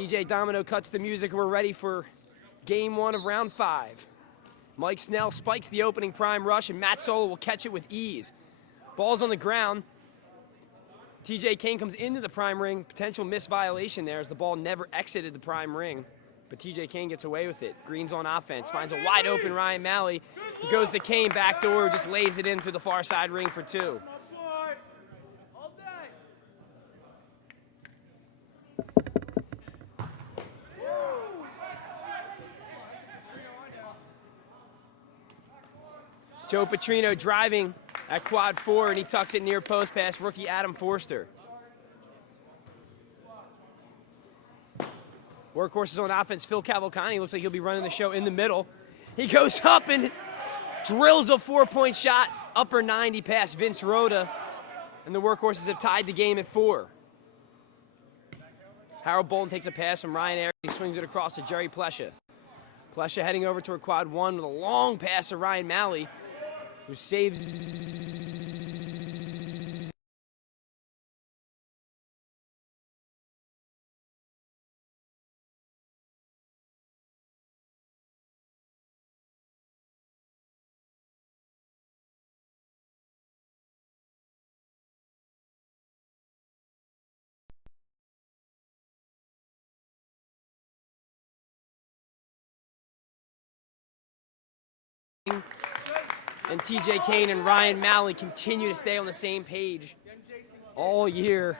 DJ Domino cuts the music. We're ready for game 1 of round 5. Mike Snell spikes the opening prime rush, and Matt Sola will catch it with ease. Ball's on the ground. TJ Kane comes into the prime ring. Potential miss violation there as the ball never exited the prime ring. But TJ Kane gets away with it. Green's on offense. Finds a wide open Ryan Malley. He goes to Kane, backdoor, just lays it in through the far side ring for 2. Joe Petrino driving at quad 4, and he tucks it near post past rookie Adam Forster. Workhorses on offense. Phil Cavalcante looks like he'll be running the show in the middle. He goes up and drills a 4-point shot, upper 90 past Vince Rhoda, and the Workhorses have tied the game at 4. Harold Bolton takes a pass from Ryan Ayers. He swings it across to Jerry Plesha. Plesha heading over toward quad 1 with a long pass to Ryan Malley, who saves. And TJ Kane and Ryan Malley continue to stay on the same page all year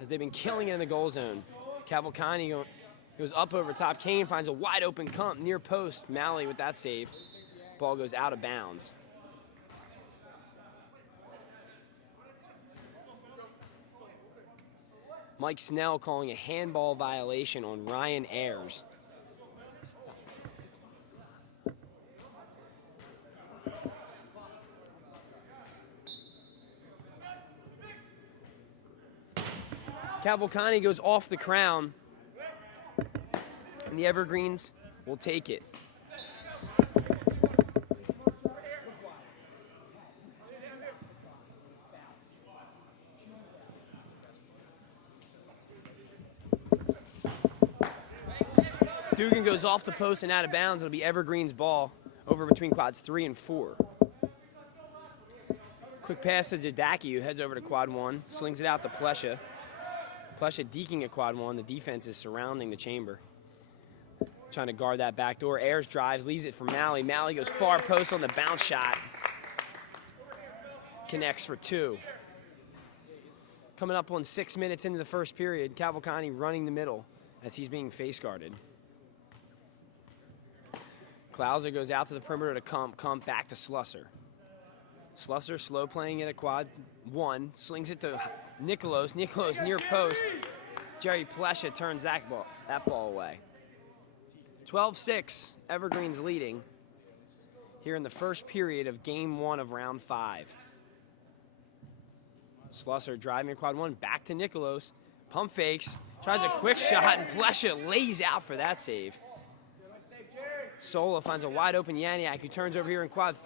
as they've been killing it in the goal zone. Cavalcante goes up over top. Kane finds a wide open comp near post. Malley with that save. Ball goes out of bounds. Mike Snell calling a handball violation on Ryan Ayers. Cavalcante goes off the crown, and the Evergreens will take it. Dugan goes off the post and out of bounds. It'll be Evergreen's ball over between quads 3 and 4. Quick pass to Jadaki, who heads over to quad 1, slings it out to Plesha. Plesha deking at quad 1. The defense is surrounding the chamber, trying to guard that back door. Ayers drives, leaves it for Malley. Malley goes far post on the bounce shot. Connects for 2. Coming up on 6 minutes into the first period, Cavalcante running the middle as he's being face guarded. Klauser goes out to the perimeter to Kump back to Slusser. Slusser slow playing it at quad 1, slings it to Nicholas. Nicholas near post. Jerry Plesha turns that ball away. 12-6, Evergreens leading here in the first period of game 1 of round 5. Slusser driving at quad 1, back to Nicholas. Pump fakes, tries a quick shot, and Plesha lays out for that save. Sola finds a wide open Yaniak, who turns over here in quad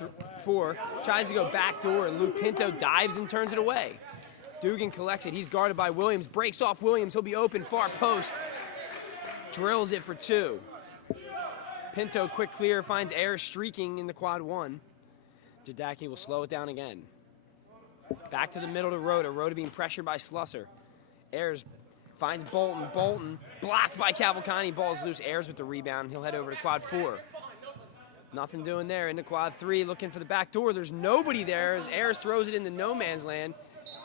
4, tries to go back door, and Luke Pinto dives and turns it away. Dugan collects it. He's guarded by Williams. Breaks off Williams. He'll be open far post. Drills it for 2. Pinto quick clear, finds Ayers streaking in the quad 1. Jadaki will slow it down again. Back to the middle to Rhoda. Rhoda being pressured by Slusser. Ayers finds Bolton. Bolton blocked by Cavalcante. Ball's loose. Ayers with the rebound. He'll head over to quad 4. Nothing doing there. Into quad 3, looking for the back door. There's nobody there as Ayers throws it into no man's land.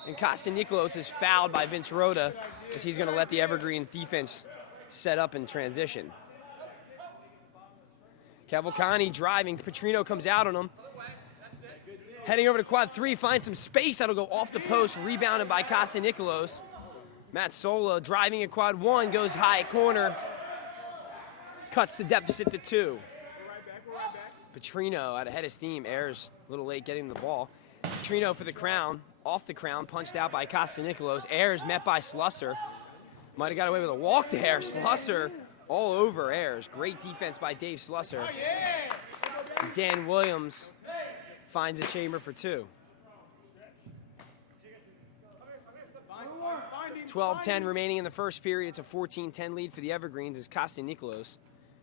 And Castellanos is fouled by Vince Rhoda as he's going to let the Evergreen defense set up in transition. Cavalcante driving. Petrino comes out on him. Heading over to quad 3, finds some space. That'll go off the post. Rebounded by Castellanos. Matt Sola driving at quad 1, goes high corner. Cuts the deficit to 2. Petrino out ahead of steam. Ayers a little late getting the ball. Petrino for the crown. Off the crown, punched out by Castellanos. Ayers met by Slusser. Might have got away with a walk there. Slusser all over Ayers. Great defense by Dave Slusser. Dan Williams finds a chamber for 2. 12-10 remaining in the first period. It's a 14-10 lead for the Evergreens as Nikolaos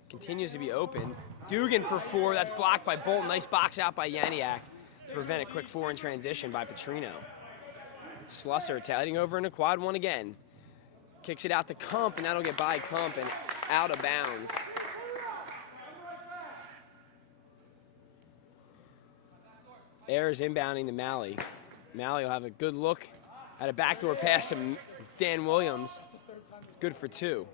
continues to be open. Dugan for 4. That's blocked by Bolton. Nice box out by Yaniak to prevent a quick 4 in transition by Petrino. Slusser heading over into quad 1 again. Kicks it out to Kump, and that'll get by Kump and out of bounds. Ayers inbounding to Malley. Malley will have a good look at a backdoor pass to Dan Williams. Good for 2.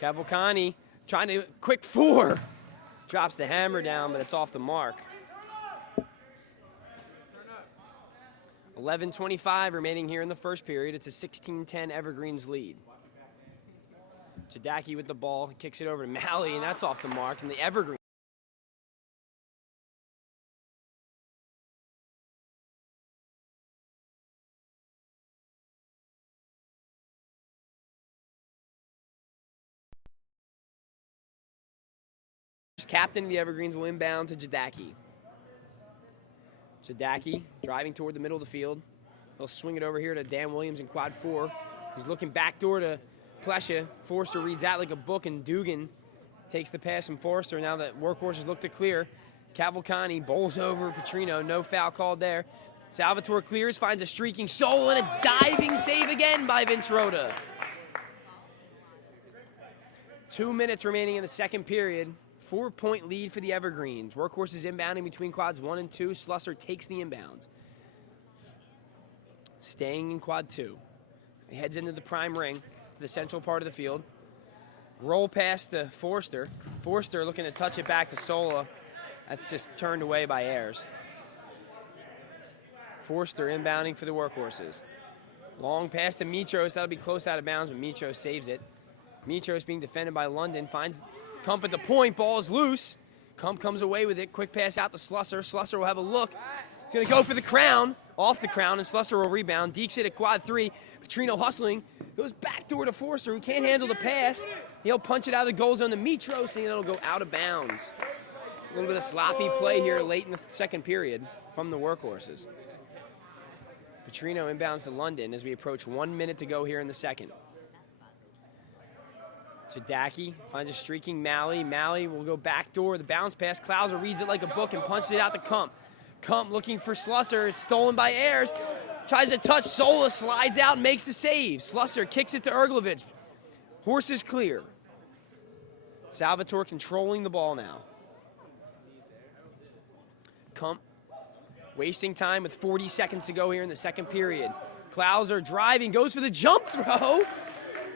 Cavalcani trying to quick 4. Drops the hammer down, but it's off the mark. 11:25 remaining here in the first period. It's a 16-10 Evergreens lead. Jadaki with the ball. He kicks it over to Malley, and that's off the mark. And the Evergreens captain of the Evergreens will inbound to Jadaki. Jadaki driving toward the middle of the field. He'll swing it over here to Dan Williams in quad 4. He's looking backdoor to Plesha. Forster reads out like a book, and Dugan takes the pass from Forster. Now that Workhorses look to clear. Cavalcani bowls over Petrino. No foul called there. Salvatore clears, finds a streaking Soul, and a diving save again by Vince Rhoda. 2 minutes remaining in the second period. 4-point lead for the Evergreens. Workhorses inbounding between quads 1 and 2. Slusser takes the inbounds. Staying in quad 2. He heads into the prime ring to the central part of the field. Roll pass to Forster. Forster looking to touch it back to Sola. That's just turned away by Ayers. Forster inbounding for the Workhorses. Long pass to Mitros. That'll be close out of bounds, but Mitros saves it. Mitros being defended by London. Finds Kump at the point. Ball is loose. Kump comes away with it. Quick pass out to Slusser. Slusser will have a look. He's going to go for the crown. Off the crown, and Slusser will rebound. Dekes it at quad 3. Petrino hustling. Goes backdoor to Forster, who can't handle the pass. He'll punch it out of the goal zone to Mitros, and it'll go out of bounds. It's a little bit of sloppy play here late in the second period from the Workhorses. Petrino inbounds to London as we approach 1 minute to go here in the second. Jadaki finds a streaking Malley. Malley will go backdoor. The bounce pass. Klauser reads it like a book and punches it out to Kump. Kump looking for Slusser. Is stolen by Ayers. Tries to touch. Sola slides out and makes the save. Slusser kicks it to Erglovich. Horses clear. Salvatore controlling the ball now. Kump wasting time with 40 seconds to go here in the second period. Klauser driving, goes for the jump throw,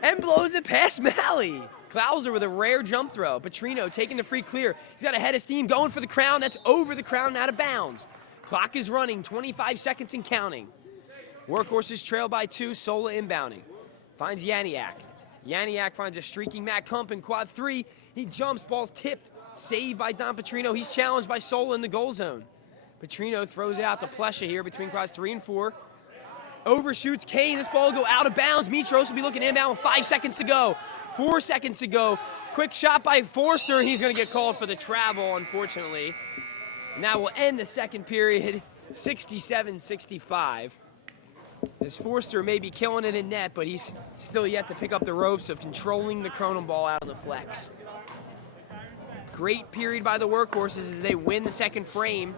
and blows it past Malley. Klauser with a rare jump throw. Petrino taking the free clear. He's got a head of steam, going for the crown. That's over the crown and out of bounds. Clock is running, 25 seconds and counting. Workhorses trail by 2, Sola inbounding. Finds Yaniak. Yaniak finds a streaking Matt Kump in quad 3. He jumps, ball's tipped. Saved by Don Petrino. He's challenged by Sola in the goal zone. Petrino throws it out to Plesha here between quads 3 and 4. Overshoots Kane. This ball will go out of bounds. Mitros will be looking inbound with 5 seconds to go. 4 seconds to go. Quick shot by Forster, and he's going to get called for the travel, unfortunately. And that will end the second period, 67-65. As Forster may be killing it in net, but he's still yet to pick up the ropes of controlling the Kronum ball out of the flex. Great period by the Workhorses as they win the second frame.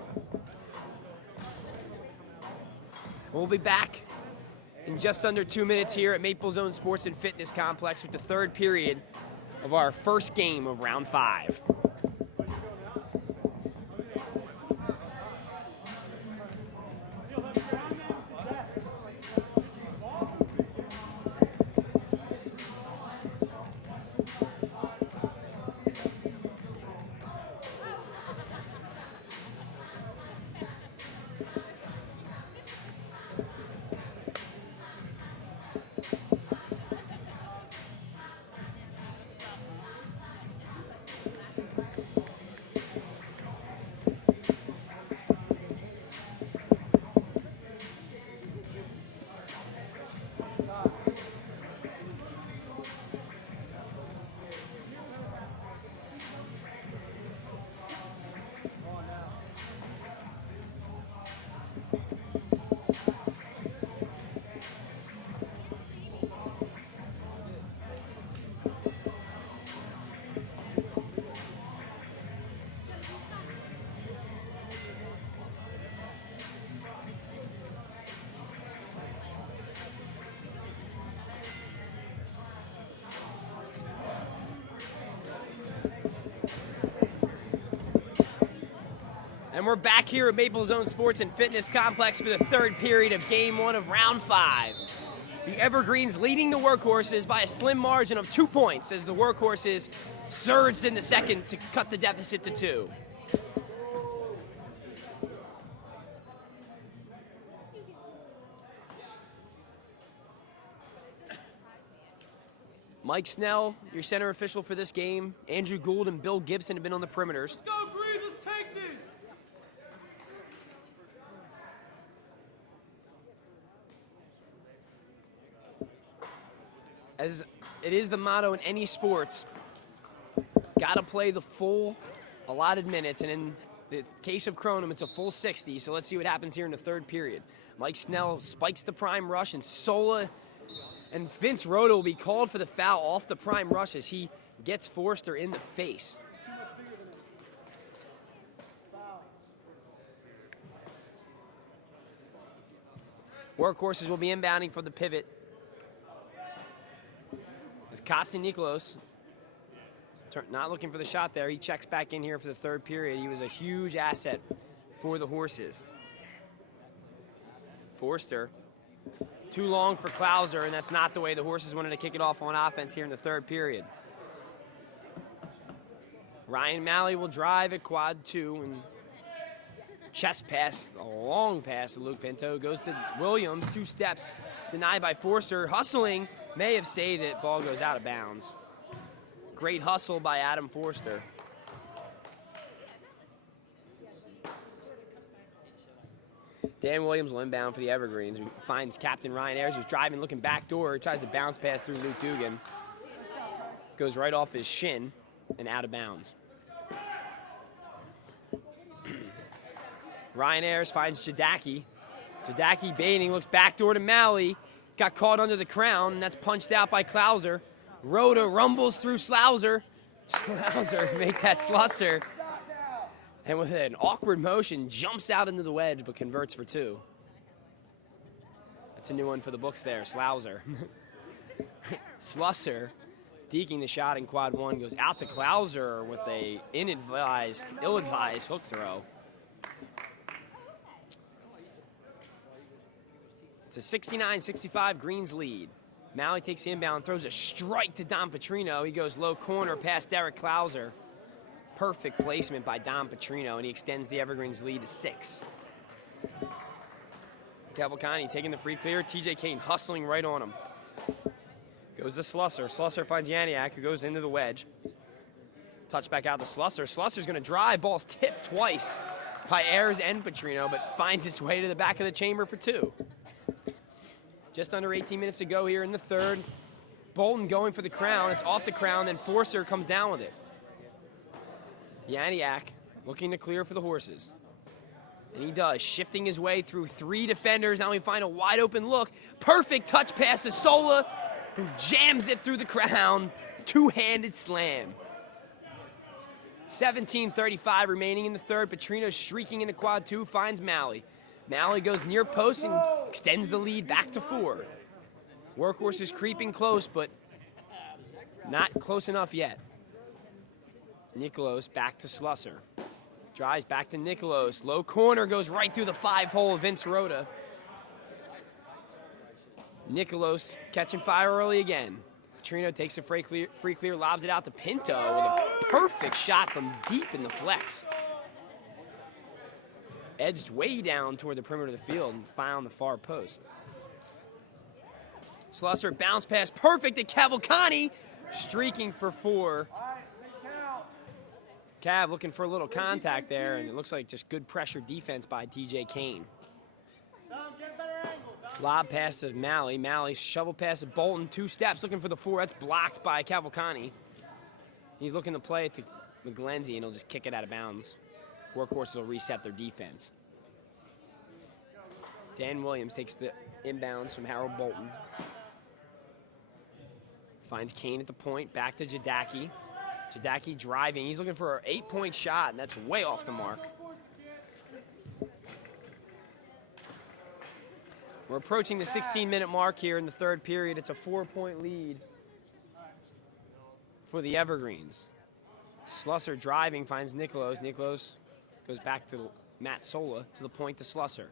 We'll be back in just under 2 minutes here at Maple Zone Sports and Fitness Complex with the third period of our first game of round 5. And we're back here at Maple Zone Sports and Fitness Complex for the third period of Game 1 of Round 5. The Evergreens leading the Workhorses by a slim margin of 2 points as the Workhorses surged in the second to cut the deficit to 2. Mike Snell, your center official for this game. Andrew Gould and Bill Gibson have been on the perimeters. Let's go, Greens, let's take this! As it is the motto in any sports, gotta play the full allotted minutes, and in the case of Kronum, it's a full 60, so let's see what happens here in the third period. Mike Snell spikes the prime rush, and Sola and Vince Rhoda will be called for the foul off the prime rush as he gets Forster in the face. Workhorses will be inbounding for the pivot. As Kostin Nikolaos, not looking for the shot there, he checks back in here for the third period. He was a huge asset for the Horses. Forster, too long for Klauser, and that's not the way the Horses wanted to kick it off on offense here in the third period. Ryan Malley will drive at quad 2 and chest pass, a long pass to Luke Pinto. Goes to Williams, 2 steps, denied by Forster. Hustling, may have saved it, ball goes out of bounds. Great hustle by Adam Forster. Dan Williams will inbound for the Evergreens. Finds Captain Ryan Ayers, who's driving, looking back door. He tries to bounce pass through Luke Dugan. Goes right off his shin and out of bounds. Ryan Ayers finds Jadaki. Jadaki baiting, looks backdoor to Malley. Got caught under the crown, and that's punched out by Klauser. Rhoda rumbles through Slouser. Slouser make that Slusser. And with an awkward motion, jumps out into the wedge, but converts for 2. That's a new one for the books there, Slouser. Slusser, deking the shot in quad 1, goes out to Klauser with a ill-advised hook throw. It's a 69-65 Greens lead. Malley takes the inbound, throws a strike to Dom Petrino. He goes low corner past Derek Klauser. Perfect placement by Dom Petrino, and he extends the Evergreens lead to 6. Cavalcante taking the free clear. TJ Kane hustling right on him. Goes to Slusser. Slusser finds Yaniak, who goes into the wedge. Touch back out to Slusser. Slusser's going to drive. Ball's tipped twice by Ayers and Petrino, but finds its way to the back of the chamber for 2. Just under 18 minutes to go here in the third. Bolton going for the crown. It's off the crown, then Forster comes down with it. Yaniak looking to clear for the Horses. And he does, shifting his way through 3 defenders. Now we find a wide open look. Perfect touch pass to Sola, who jams it through the crown. 2-handed slam. 17:35 remaining in the third. Petrino streaking into quad 2, finds Malley. Malley goes near post and extends the lead back to 4. Workhorse is creeping close, but not close enough yet. Nikolaos back to Slusser. Drives back to Nikolaos. Low corner goes right through the 5-hole of Vince Rhoda. Nikolaos catching fire early again. Petrino takes a free clear, lobs it out to Pinto with a perfect shot from deep in the flex. Edged way down toward the perimeter of the field and found the far post. Slusser bounce pass, perfect at Cavalcante, streaking for 4. Cav looking for a little contact there, and it looks like just good pressure defense by TJ Kane. Lob pass to Malley. Malley shovel pass to Bolton, 2 steps looking for the 4. That's blocked by Cavalcante. He's looking to play it to McGlenzie, and he'll just kick it out of bounds. Workhorses will reset their defense. Dan Williams takes the inbounds from Harold Bolton. Finds Kane at the point, back to Jadaki. Jadaki driving. He's looking for an 8-point shot, and that's way off the mark. We're approaching the 16-minute mark here in the third period. It's a 4-point lead for the Evergreens. Slusser driving, finds Nikolaos. Nikolaos goes back to Matt Sola to the point to Slusser.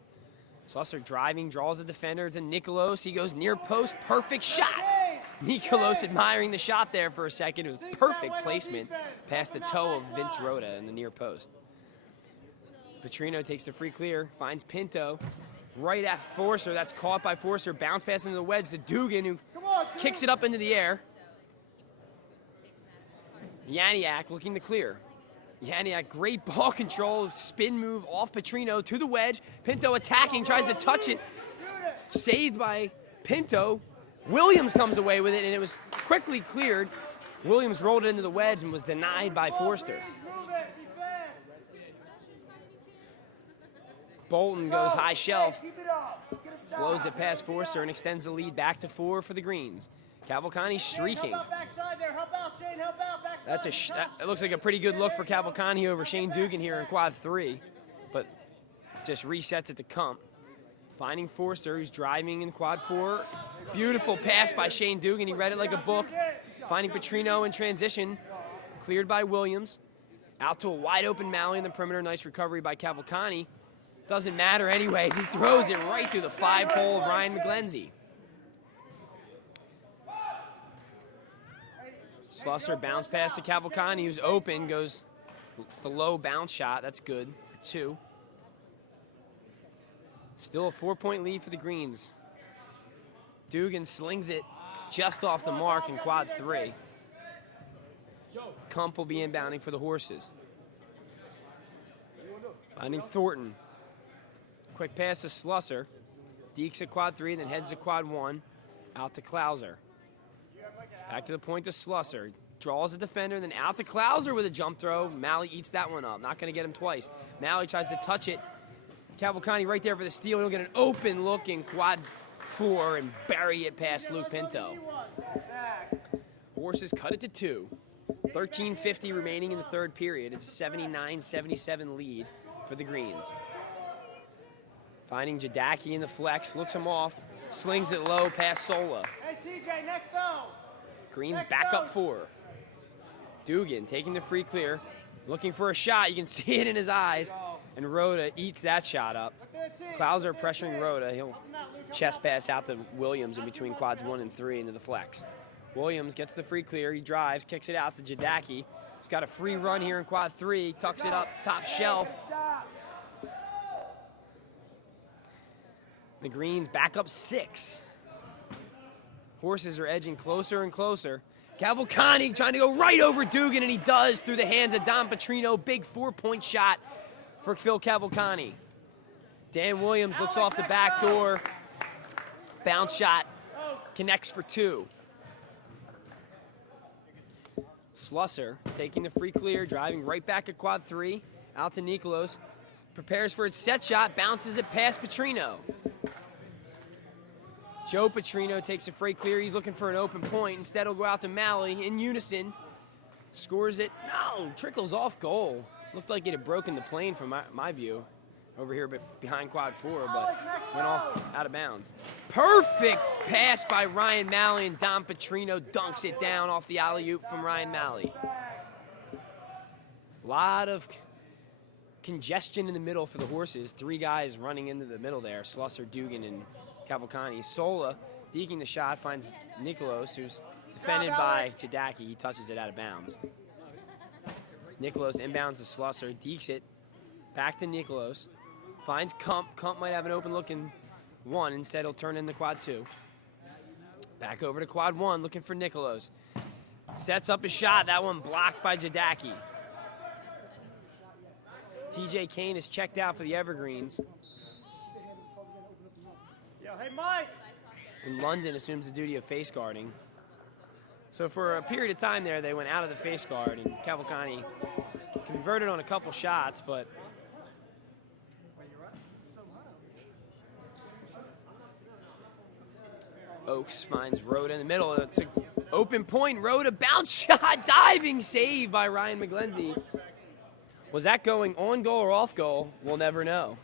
Slusser driving, draws a defender to Nikolos. He goes near post, perfect shot. Nikolos admiring the shot there for a second. It was perfect placement past the toe of Vince Rhoda in the near post. Petrino takes the free clear, finds Pinto right at Forcer. That's caught by Forcer. Bounce pass into the wedge to Dugan, who kicks it up into the air. Yaniak looking to clear. Yaniak, great ball control, spin move off Petrino to the wedge. Pinto attacking, tries to touch it. Saved by Pinto. Williams comes away with it, and it was quickly cleared. Williams rolled it into the wedge and was denied by Forster. Bolton goes high shelf, blows it past Forster, and extends the lead back to 4 for the Greens. Cavalcani streaking. It looks like a pretty good look for Cavalcani over Shane Dugan here in quad 3, but just resets it to Kump. Finding Forster, who's driving in quad 4. Beautiful pass by Shane Dugan. He read it like a book. Finding Petrino in transition. Cleared by Williams. Out to a wide open Malley in the perimeter. Nice recovery by Cavalcani. Doesn't matter anyways. He throws it right through the 5-hole of Ryan McGlenzie. Slusser bounce pass to Cavalcani, who's open, goes the low bounce shot. That's good for 2. Still a 4-point lead for the Greens. Dugan slings it just off the mark in quad 3. Kump will be inbounding for the Horses. Finding Thornton. Quick pass to Slusser. Deeks at quad 3, then heads to quad 1. Out to Klauser. Back to the point to Slusser. Draws the defender, then out to Klauser with a jump throw. Malley eats that one up. Not going to get him twice. Malley tries to touch it. Cavalcani right there for the steal. He'll get an open look in quad 4 and bury it past Luke Pinto. Horses cut it to 2. 13:50 remaining in the third period. It's a 79-77 lead for the Greens. Finding Jadaki in the flex. Looks him off. Slings it low past Sola. Hey, TJ, next though. Greens back up 4. Dugan taking the free clear. Looking for a shot. You can see it in his eyes. And Rhoda eats that shot up. Klauser pressuring Rhoda. He'll chest pass out to Williams in between quads 1 and 3 into the flex. Williams gets the free clear. He drives, kicks it out to Jadaki. He's got a free run here in quad 3. Tucks it up top shelf. The Greens back up 6. Horses are edging closer and closer. Cavalcani trying to go right over Dugan, and he does through the hands of Don Petrino. Big 4-point shot for Phil Cavalcani. Dan Williams looks off the back door. Bounce shot connects for 2. Slusser taking the free clear, driving right back at quad 3. Out to Nikolos. Prepares for its set shot, bounces it past Petrino. Joe Petrino takes a free clear. He's looking for an open point. Instead, he'll go out to Malley in unison. Scores it. No, trickles off goal. Looked like it had broken the plane from my view over here behind quad 4, but went off out of bounds. Perfect pass by Ryan Malley, and Don Petrino dunks it down off the alley-oop from Ryan Malley. A lot of congestion in the middle for the Horses. 3 guys running into the middle there. Slusser, Dugan, and Cavalcani. Sola, deking the shot, finds Nikolos, who's defended by Jadaki. He touches it out of bounds. Nikolos inbounds to Slusser, dekes it, back to Nikolos, finds Kump. Kump might have an open look in 1. Instead, he'll turn into quad 2. Back over to quad 1, looking for Nikolos. Sets up a shot. That one blocked by Jadaki. TJ Kane is checked out for the Evergreens. Hey, Mike. And London assumes the duty of face guarding. So for a period of time there, they went out of the face guard, and Cavalcani converted on a couple shots, but Oaks finds Rhoda in the middle. It's an open point. Rhoda bounce shot, diving save by Ryan McGlenzie. Was that going on goal or off goal? We'll never know.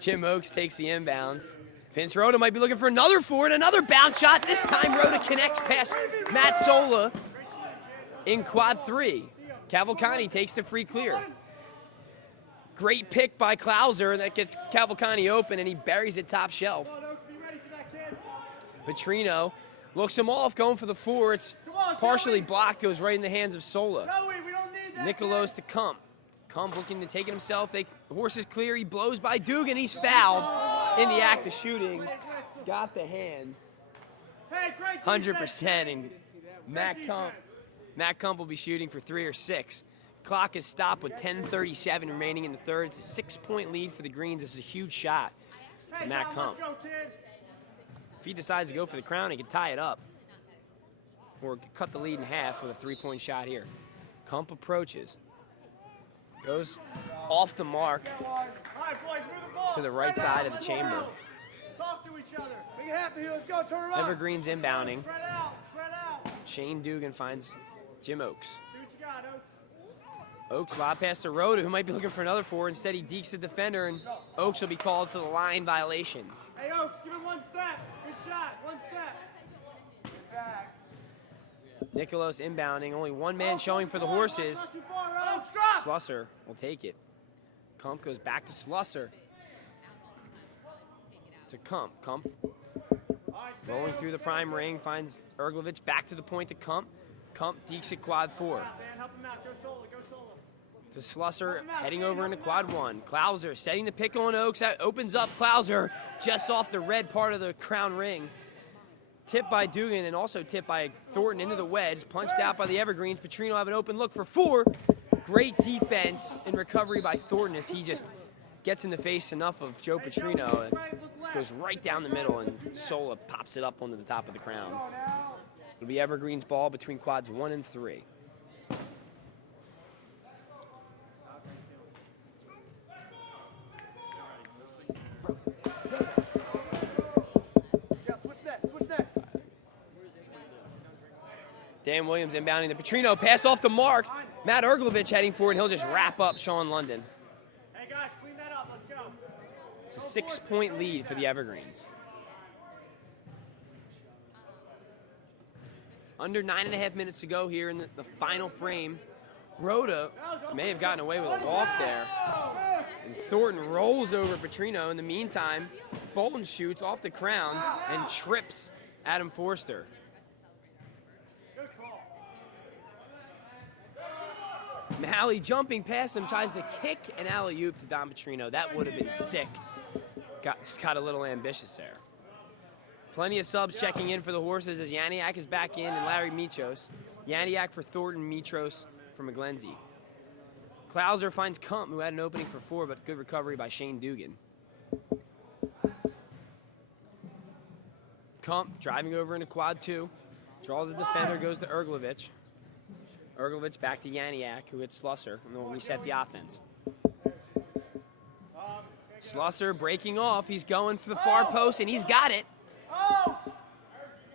Jim Oaks takes the inbounds. Vince Rhoda might be looking for another forward, another bounce shot. This time Rhoda connects past Matt Sola. in quad 3. Cavalcante takes the free clear. Great pick by Klauser that gets Cavalcante open, and he buries it top shelf. Petrino looks him off, going for the 4. It's partially blocked, goes right in the hands of Sola. Nicolos to Kump. Kump looking to take it himself. The horse is clear. He blows by Dugan. He's fouled in the act of shooting. Got the hand. 100%. And Matt Kump will be shooting for 3 or 6. Clock is stopped with 10:37 remaining in the third. It's a 6-point lead for the Greens. This is a huge shot for Matt Kump. If he decides to go for the crown, he can tie it up or cut the lead in half with a 3-point shot here. Kump approaches. Goes off the mark to the right side of the chamber. Talk to each other. Make it happen here. Let's go. Turn around. Evergreens inbounding. Spread out. Spread out. Shane Dugan finds Jim Oaks. Do what you got, Oaks. Oaks lob past to Rhoda, who might be looking for another 4. Instead, he dekes the defender, and Oaks will be called for the line violation. Hey, Oaks, give him 1 step. Good shot. 1 step. Get back. Nicolos inbounding. Only one man showing for the horses. Not too far, Oaks. Drop. Slusser will take it. Kump goes back to Slusser. To Kump. Kump rolling through the prime ring, finds Erglovich back to the point to Kump. Kump dekes at quad 4. Man, help him out. Go solo. Go solo. To Slusser, heading over into quad 1. Klauser setting the pick on Oaks. That opens up Klauser just off the red part of the crown ring. Tipped by Dugan and also tipped by Thornton into the wedge. Punched out by the Evergreens. Petrino have an open look for 4. Great defense and recovery by Thornton as he just gets in the face enough of Joe Petrino and goes right down the middle, and Sola pops it up onto the top of the crown. It'll be Evergreen's ball between quads 1 and 3. Dan Williams inbounding the Petrino. Pass off the mark. Matt Erglovich heading for it, and he'll just wrap up Sean London. Hey, guys, clean that up. Let's go. It's a 6-point lead for the Evergreens. Under 9.5 minutes to go here in the final frame. Rhoda may have gotten away with a walk there. And Thornton rolls over Petrino. In the meantime, Bolton shoots off the crown and trips Adam Forster. Malley jumping past him, tries to kick an alley-oop to Don Petrino. That would have been sick. Got a little ambitious there. Plenty of subs checking in for the horses as Yaniak is back in and Larry Mitros. Yaniak for Thornton, Mitros for McGlenzie. Klauser finds Kump, who had an opening for 4, but good recovery by Shane Dugan. Kump driving over into quad 2. Draws a defender, goes to Erglovich. Erglovich back to Yaniak, who hits Slusser, and they'll reset the offense. Slusser breaking off. He's going for the far post, and he's got it.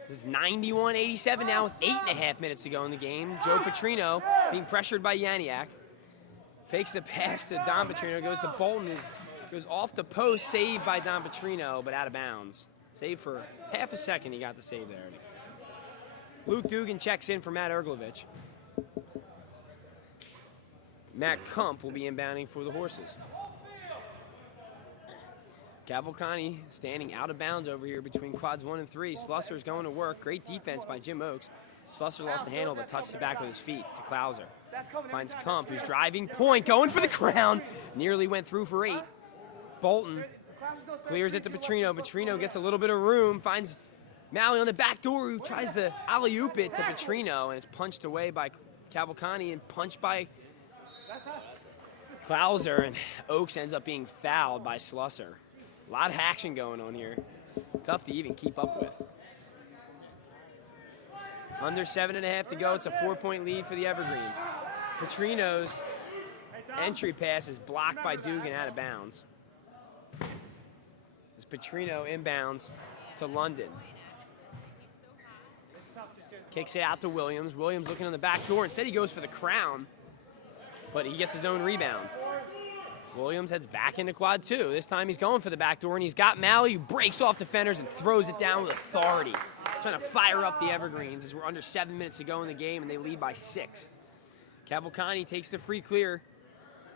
This is 91-87 now with 8.5 minutes to go in the game. Joe Petrino being pressured by Yaniak. Fakes the pass to Don Petrino, goes to Bolton, goes off the post, saved by Don Petrino, but out of bounds. Saved for half a second, he got the save there. Luke Dugan checks in for Matt Erglovich. Matt Kump will be inbounding for the horses. Cavalcante standing out of bounds over here between quads 1 and 3. Slusser's going to work. Great defense by Jim Oaks. Slusser lost the handle but touched it back with his feet to Klauser. Finds Kump, who's driving point, going for the crown. Nearly went through for 8. Bolton clears it to Petrino. Petrino gets a little bit of room, finds Malley on the back door, who tries to alley-oop it to Petrino, and it's punched away by Cavalcante and punched by Klauser, and Oaks ends up being fouled by Slusser. A lot of action going on here. Tough to even keep up with. Under 7.5 to go. It's a 4-point lead for the Evergreens. Petrino's entry pass is blocked by Dugan out of bounds. As Petrino inbounds to London. Kicks it out to Williams. Williams looking on the back door. Instead he goes for the crown, but he gets his own rebound. Williams heads back into quad 2. This time he's going for the back door, and he's got Malley, who breaks off defenders and throws it down with authority. trying to fire up the Evergreens as we're under 7 minutes to go in the game, and they lead by 6. Cavalcante takes the free clear,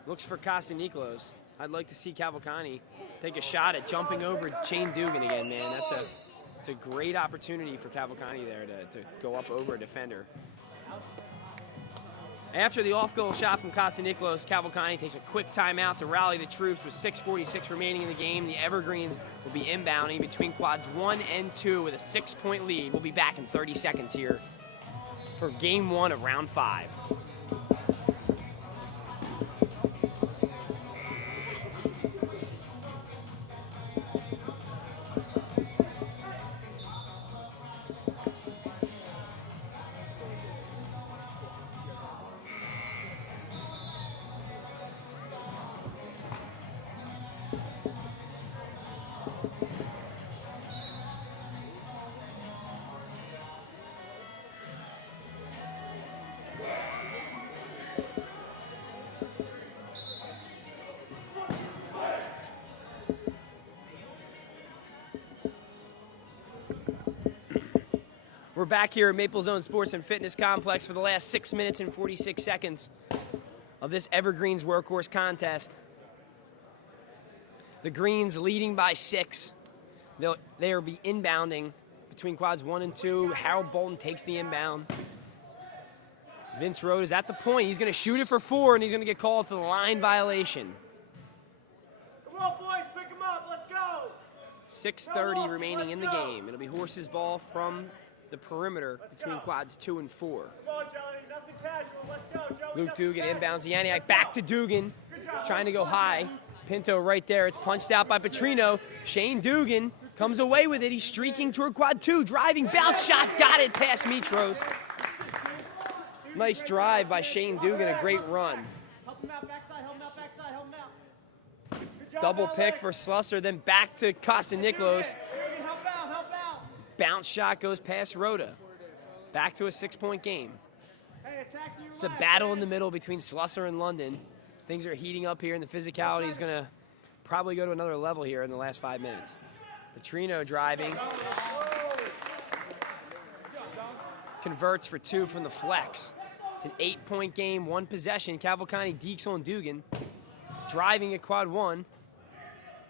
looks for Casaniklos. I'd like to see Cavalcante take a shot at jumping over Shane Dugan again, man. It's a great opportunity for Cavalcante there to go up over a defender. After the off-goal shot from Casaniklos, Cavalcante takes a quick timeout to rally the troops with 6:46 remaining in the game. The Evergreens will be inbounding between quads 1 and 2 with a 6-point lead. We'll be back in 30 seconds here for game 1 of round 5. We're back here at Maple Zone Sports and Fitness Complex for the last 6 minutes and 46 seconds of this Evergreens workhorse contest. The Greens leading by 6. They'll be inbounding between quads 1 and 2. Harold Bolton takes the inbound. Vince Rhodes is at the point. He's going to shoot it for 4, and he's going to get called for the line violation. Come on, boys, pick him up. Let's go. 6:30 remaining in the game. It'll be Horse's ball from the perimeter between quads 2 and 4. Come on, Johnny. Nothing casual. Let's go, Joe. Luke Dugan inbounds the Yaniak back to Dugan, trying to go high. Pinto right there. It's punched out by Petrino. Shane Dugan comes away with it. He's streaking toward quad 2, driving, bounce shot, got it past Mitros. Nice drive by Shane Dugan, a great run. Help him out, backside, help him out, backside, help him out. Good job, Double LA. pick for Slusser, then back to Casaniklos. Help out, help out. Bounce shot goes past Rhoda. Back to a 6-point game. Hey, attack to your It's a left, battle in man. the middle between Slusser and London. Things are heating up here, and the physicality is going to probably go to another level here in the last 5 minutes. Petrino driving. Converts for 2 from the flex. It's an 8-point game, 1 possession. Cavalcante dekes on Dugan. Driving at quad 1.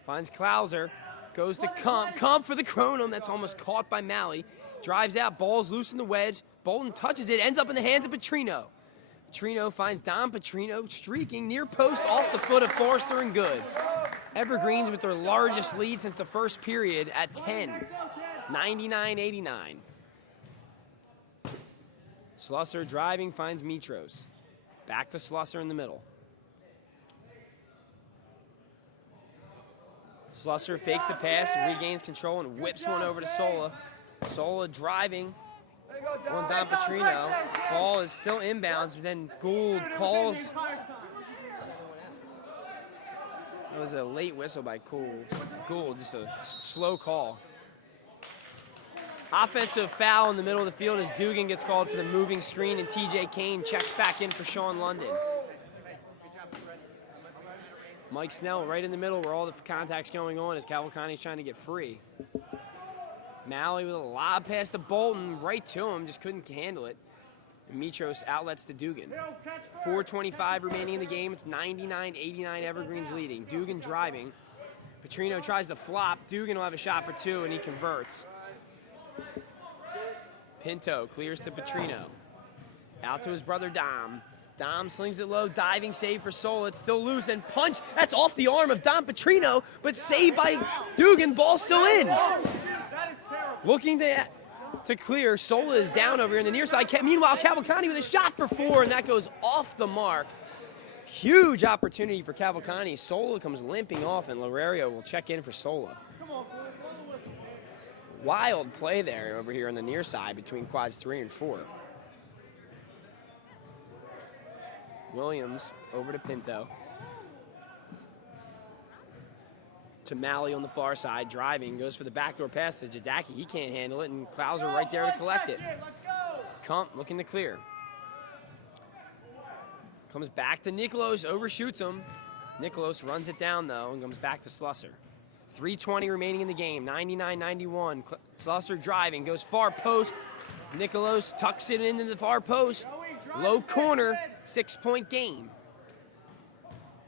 Finds Klauser. Goes to Kump for the Kronum. That's almost caught by Malley. Drives out, ball's loose in the wedge. Bolton touches it, ends up in the hands of Petrino. Petrino finds Don Petrino streaking near post off the foot of Forrester and Good. Evergreens with their largest lead since the first period at 10, 99-89. Slusser driving, finds Mitros. Back to Slusser in the middle. Slusser fakes the pass, regains control, and whips one over to Sola. Sola driving on Don Petrino. Ball is still inbounds, but then Gould calls. It was a late whistle by Gould, just a slow call. Offensive foul in the middle of the field as Dugan gets called for the moving screen, and TJ Kane checks back in for Sean London. Mike Snell right in the middle where all the contact's going on as Cavalcante's trying to get free. Malley with a lob pass to Bolton, right to him, just couldn't handle it. And Mitros outlets to Dugan. 4:25 remaining in the game. It's 99-89 Evergreens leading. Dugan driving. Petrino tries to flop. Dugan will have a shot for 2, and he converts. Pinto clears to Petrino. Out to his brother Dom. Dom slings it low, diving save for Sola. It's still loose, and punch. That's off the arm of Don Petrino, but saved by Dugan. Ball still in. Looking to clear. Sola is down over here in the near side. Meanwhile, Cavalcante with a shot for 4, and that goes off the mark. Huge opportunity for Cavalcante. Sola comes limping off, and Lorario will check in for Sola. Wild play there over here on the near side between quads 3 and 4. Williams over to Pinto. To Malley on the far side, driving, goes for the backdoor pass to Jadaki. He can't handle it, and Klauser right there to collect it. Kump looking to clear. Comes back to Nicholas, overshoots him. Nicholas runs it down, though, and comes back to Slusser. 3:20 remaining in the game. 99-91. Slusser driving, goes far post. Nicholas tucks it into the far post. Low corner, 6-point game.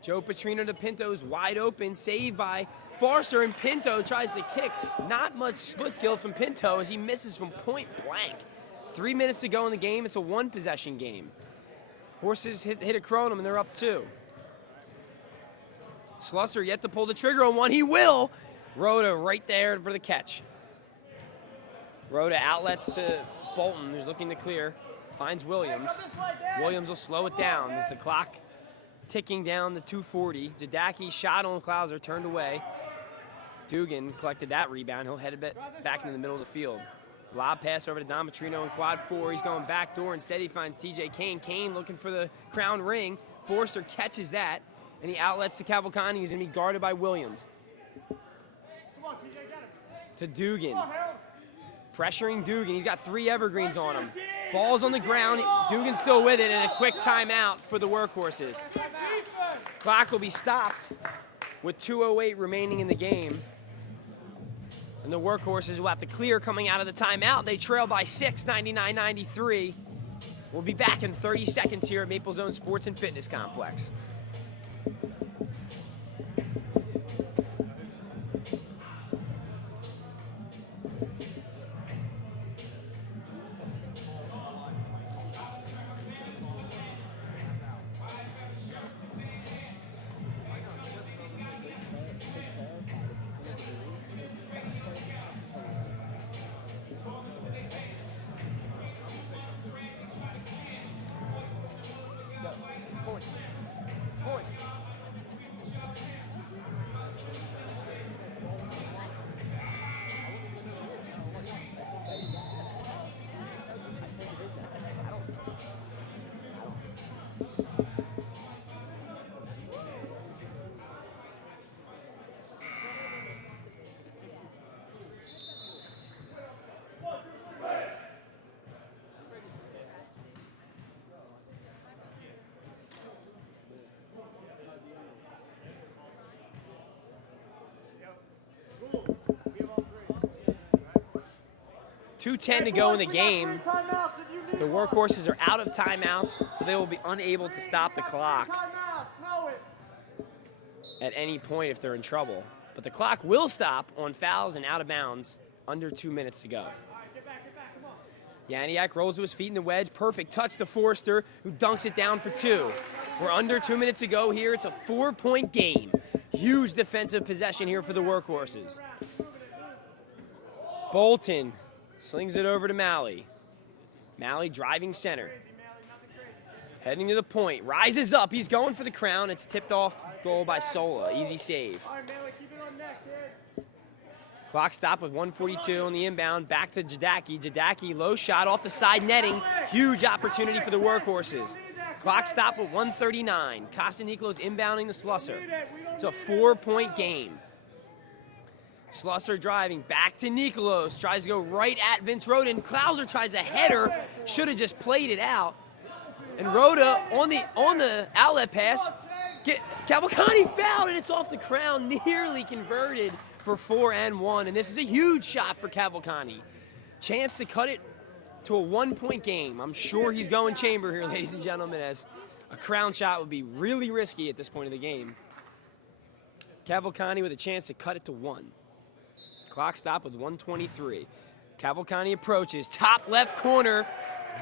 Joe Petrino to Pinto's wide open, saved by Farser, and Pinto tries to kick. Not much foot skill from Pinto as he misses from point blank. 3 minutes to go in the game. It's a one-possession game. Horses hit a Kronum, and they're up 2. Slusser yet to pull the trigger on one. He will. Rhoda right there for the catch. Rhoda outlets to Bolton, who's looking to clear. Finds Williams. Williams will slow it down as the clock ticking down to 2:40. Jadaki shot on Klauser, turned away. Dugan collected that rebound. He'll head it back into the middle of the field. Lob pass over to Don Petrino in quad 4. He's going back door. Instead, he finds TJ Kane. Kane looking for the crown ring. Forster catches that, and he outlets to Cavalcante. He's going to be guarded by Williams. To Dugan. Pressuring Dugan. He's got 3 Evergreens on him. Ball's on the ground. Dugan's still with it, and a quick timeout for the Workhorses. Clock will be stopped with 2:08 remaining in the game. And the Workhorses will have to clear coming out of the timeout. They trail by 6, 99-93. We'll be back in 30 seconds here at Maple Zone Sports and Fitness Complex. .210 to go in the game. The Workhorses are out of timeouts, so they will be unable to stop the clock at any point if they're in trouble. But the clock will stop on fouls and out of bounds under 2 minutes to go. Yaniak rolls to his feet in the wedge. Perfect touch to Forster, who dunks it down for 2. We're under 2 minutes to go here. It's a 4-point game. Huge defensive possession here for the Workhorses. Bolton slings it over to Malley. Malley driving center. Heading to the point. Rises up. He's going for the crown. It's tipped off goal by Sola. Easy save. Clock stopped with 1:42 on the inbound. Back to Jadaki. Jadaki, low shot off the side netting. Huge opportunity for the Workhorses. Clock stopped with 1:39. Castanicolo's inbounding the Slusser. It's a 4-point game. Slusser driving back to Nikolos. Tries to go right at Vince Rhoda. And Klauser tries a header. Should have just played it out. And Rhoda on the outlet pass. Cavalcante fouled, and it's off the crown. Nearly converted for 4-1. And this is a huge shot for Cavalcante. Chance to cut it to a 1-point game. I'm sure he's going chamber here, ladies and gentlemen, as a crown shot would be really risky at this point of the game. Cavalcante with a chance to cut it to 1. Clock stop with 1:23. Cavalcante approaches, top left corner,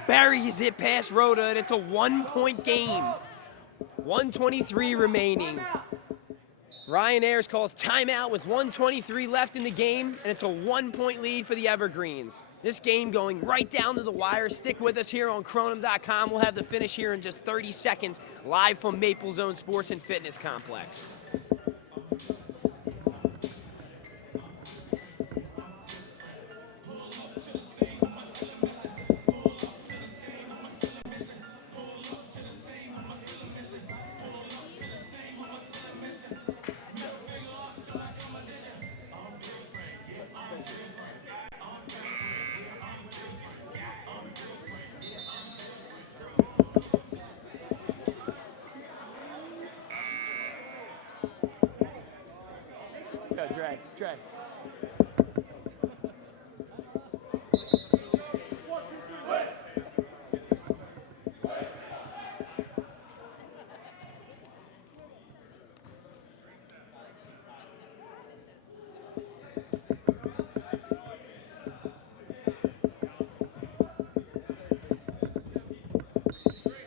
buries it past Rhoda, and it's a 1-point game. 1:23 remaining. Ryan Ayers calls timeout with 1:23 left in the game, and it's a 1-point lead for the Evergreens. This game going right down to the wire. Stick with us here on Kronum.com. We'll have the finish here in just 30 seconds, live from Maple Zone Sports and Fitness Complex. Go, drag, drag.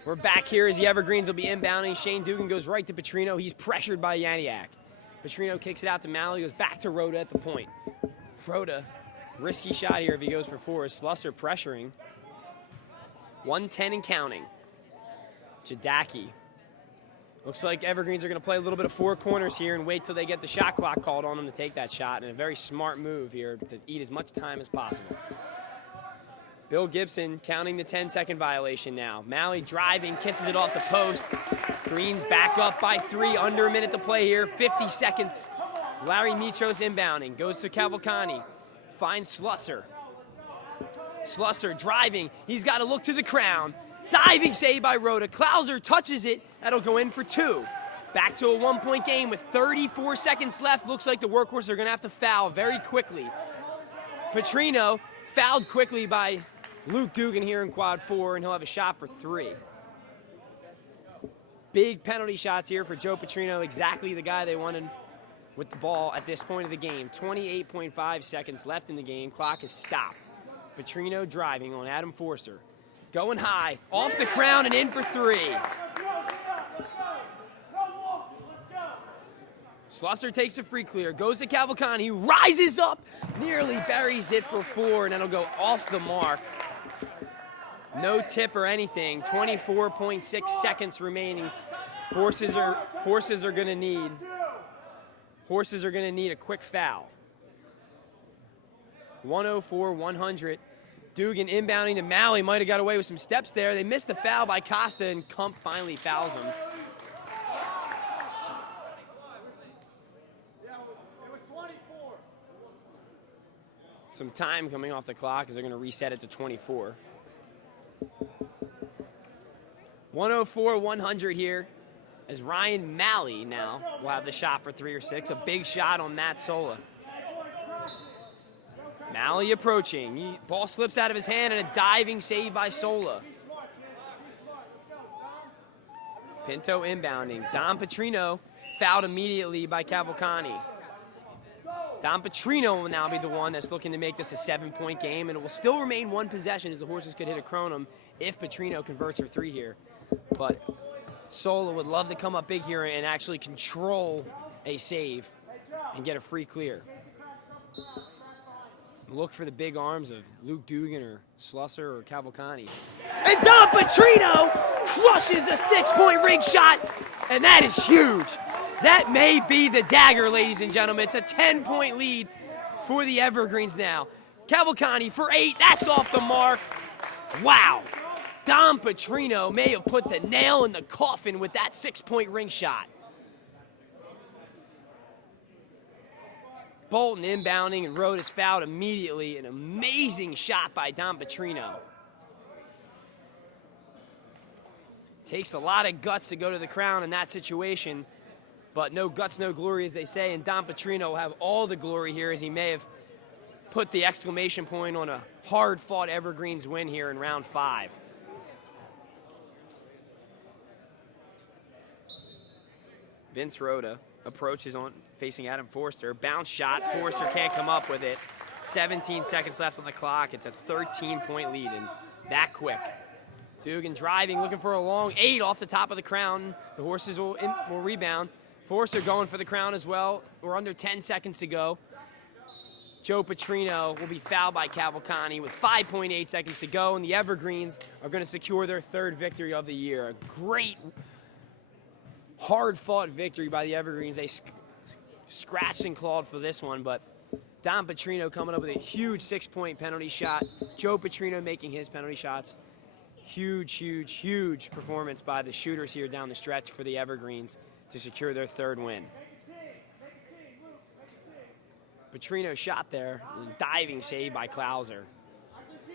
We're back here as the Evergreens will be inbounding. Shane Dugan goes right to Petrino. He's pressured by Yaniak. Petrino kicks it out to Malley, goes back to Rhoda at the point. Rhoda, risky shot here if he goes for 4. Slusser pressuring. 110 and counting. Jadaki. Looks like Evergreens are going to play a little bit of 4 corners here and wait till they get the shot clock called on them to take that shot. And a very smart move here to eat as much time as possible. Bill Gibson counting the 10-second violation now. Malley driving, kisses it off the post. Greens back up by 3, under a minute to play here, 50 seconds. Larry Mitros inbounding, goes to Cavalcani, finds Slusser. Slusser driving, he's got to look to the crown. Diving save by Rhoda, Klauser touches it, that'll go in for 2. Back to a 1-point game with 34 seconds left. Looks like the workhorses are going to have to foul very quickly. Petrino fouled quickly by Luke Dugan here in quad 4, and he'll have a shot for 3. Big penalty shots here for Joe Petrino, exactly the guy they wanted with the ball at this point of the game. 28.5 seconds left in the game. Clock is stopped. Petrino driving on Adam Forster. Going high, off the crown and in for 3. Slusser takes a free clear, goes to Cavalcani, rises up, nearly buries it for 4, and that'll go off the mark. No tip or anything. 24.6 seconds remaining. Horses are going to need a quick foul. 104-100. Dugan inbounding to Malley. Might have got away with some steps there. They missed the foul by Costa, and Kump finally fouls him. Some time coming off the clock as they're going to reset it to 24. 104-100 here as Ryan Malley now will have the shot for 3 or 6. A big shot on Matt Sola. Malley approaching. Ball slips out of his hand and a diving save by Sola. Pinto inbounding. Don Petrino fouled immediately by Cavalcani. Don Petrino will now be the one that's looking to make this a 7-point game, and it will still remain 1 possession as the Horses could hit a Kronum if Petrino converts for 3 here. But Sola would love to come up big here and actually control a save and get a free clear. Look for the big arms of Luke Dugan or Slusser or Cavalcani. And Don Petrino crushes a 6-point ring shot, and that is huge. That may be the dagger, ladies and gentlemen. It's a 10-point lead for the Evergreens now. Cavalcani for 8, that's off the mark. Wow. Don Petrino may have put the nail in the coffin with that 6-point ring shot. Bolton inbounding and Rhoda is fouled immediately. An amazing shot by Don Petrino. Takes a lot of guts to go to the crown in that situation, but no guts, no glory, as they say, and Don Petrino will have all the glory here as he may have put the exclamation point on a hard-fought Evergreens win here in round 5. Vince Rhoda approaches on facing Adam Forster. Bounce shot. Forster can't come up with it. 17 seconds left on the clock. It's a 13-point lead, and that quick. Dugan driving, looking for a long 8 off the top of the crown. The Horses will rebound. Forster going for the crown as well. We're under 10 seconds to go. Joe Petrino will be fouled by Cavalcani with 5.8 seconds to go, and the Evergreens are going to secure their 3rd victory of the year. A great, hard-fought victory by the Evergreens. They scratched and clawed for this one, but Don Petrino coming up with a huge 6-point penalty shot. Joe Petrino making his penalty shots. Huge, huge, huge performance by the shooters here down the stretch for the Evergreens to secure their 3rd win. Petrino shot there, and diving save by Klauser.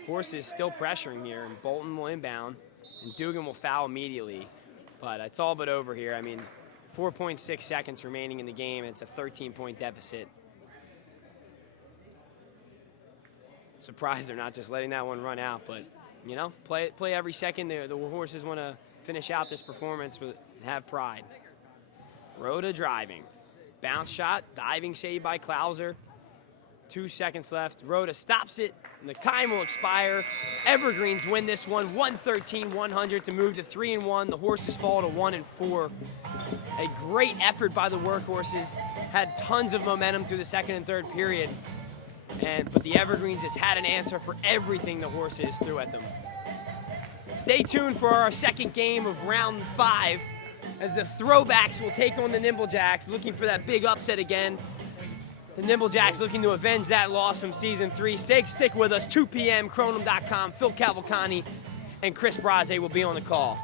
Horses still pressuring here, and Bolton will inbound, and Dugan will foul immediately. But it's all but over here. I mean, 4.6 seconds remaining in the game. It's a 13-point deficit. Surprised they're not just letting that one run out, but you know, play every second. The horses want to finish out this performance and have pride. Rhoda driving. Bounce shot, diving save by Klauser. 2 seconds left. Rhoda stops it, and the time will expire. Evergreens win this one, 113-100 to move to 3-1. The horses fall to 1-4. A great effort by the workhorses. Had tons of momentum through the second and third period. But the Evergreens just had an answer for everything the horses threw at them. Stay tuned for our second game of round 5 as the Throwbacks will take on the Nimble Jacks, looking for that big upset again. The Nimble Jacks looking to avenge that loss from Season 3. Stick with us, 2 p.m., Kronum.com. Phil Cavalcani and Chris Braze will be on the call.